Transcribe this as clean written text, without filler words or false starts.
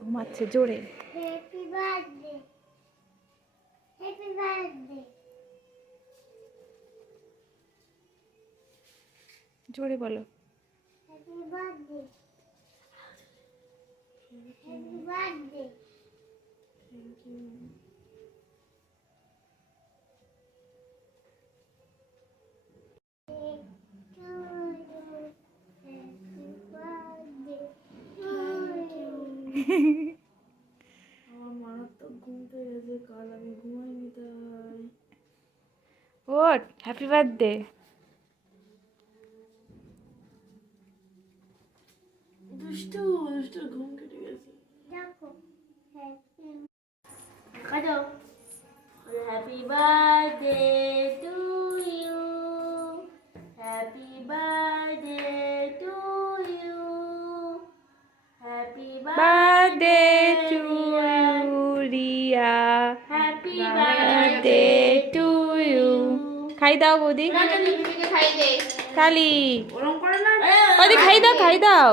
ঘুমাচ্ছে জোরে। Happy birthday, happy birthday. জোরে বলো। Happy birthday, happy birthday. Thank you. আমার মারাত্মক ঘুম পেয়ে গেছে, কাল আমি ঘুমাইনি তাই। ওঠ, হ্যাপি বার্থডে। দুষ্টু দুষ্টুর ঘুম কেটে গেছে। দেখো হ্যাপি কাটো। Happy birthday to you, happy birthday to you, happy birthday to you Riya, happy birthday to you. খাই দাও বৌদি। খাই দে। কালি ওরম করে না। বৌদি খাই দাও, খাই দাও।